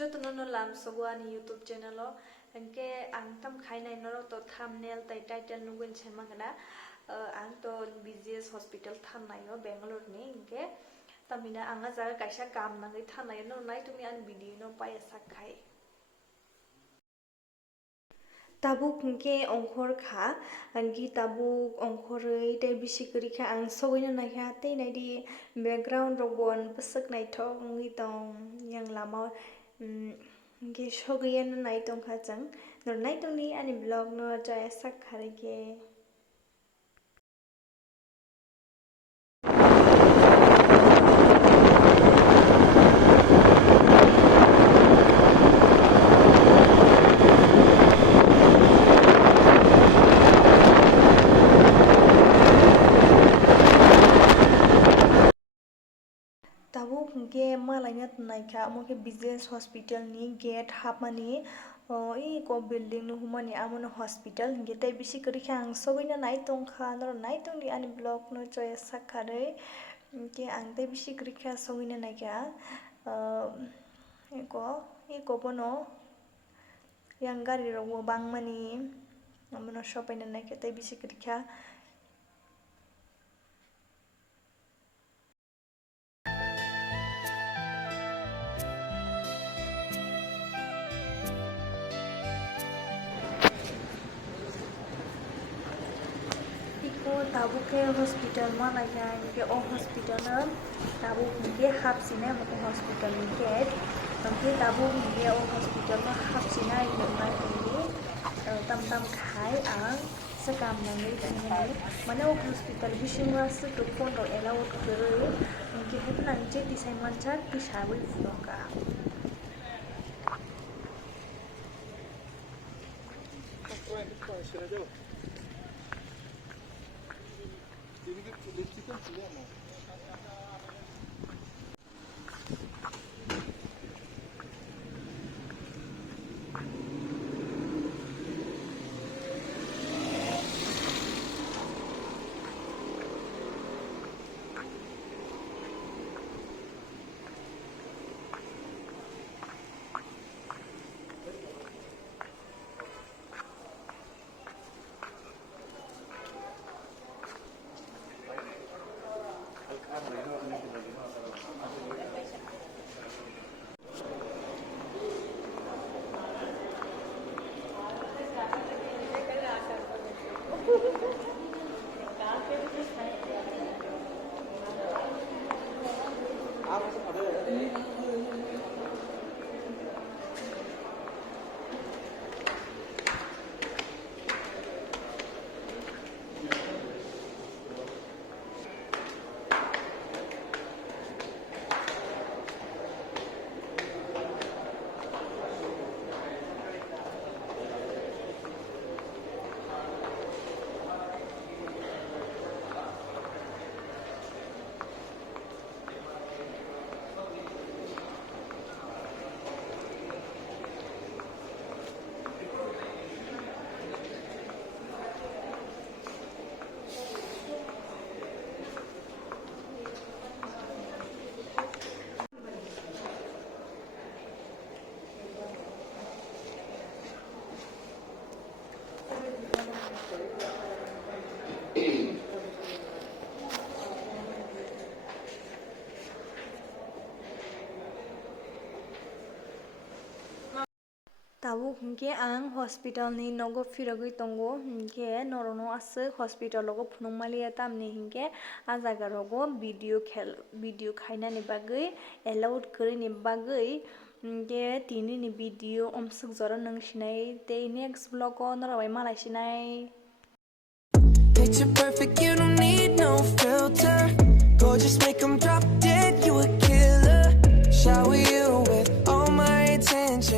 Jotono lam sogwani YouTube channel lo engke ang tam khainai noro to thumbnail tai title nugun chemangna ang to BGS hospital thanai no Bangalore ni engke tamina anga jaga kaisa kam nangai thanai no nai tumi an video no pai sakhai tabuk engke ongkhor kha angi tabuk ongkhorei tei bisikri kha ang sogina naikha tei nai di background ro bon pasuk naithok ngi tong yang lama ge sogiyan nai tongkha chang nor nai tongni ani vlog no jaya sakhare ge tabuk hingke malaina naikha amke BGS hospital ni gate hapmani ko building no humani amoni hospital hingke tei bisikri kha ang sogoina nai tongkha nor nai tongni ani blog no choya sakhare hingke ang tei bisikri kha sogoina naikha eko bono yang gari rok bangmani amono sopaina naikha tei bisikri kha tabuk ke hospital mana ya ke hospital na tabuk ke hapsina mako hospital ni gate tamke tabuk ke hospital na hapsina idana ini tam khai ang sakam nangai tani mana hospital bisingwa su to phone ro allowed kore ke hetna je disai mancha pisawi fuloka tabuk hingke ang hospital ni nogo phirogoi tongo hingke norono asuk hospital logo phunukmali tamni hingke ah jaga rogo video khainani bagui allowed korini bagui hingke tini ni video omsuk jora nang sinai tei next vlog o norobai malai sinai Picture perfect, you don't need no filter. Gorgeous, make 'em drop dead, you a killer. Shower you with all my attention.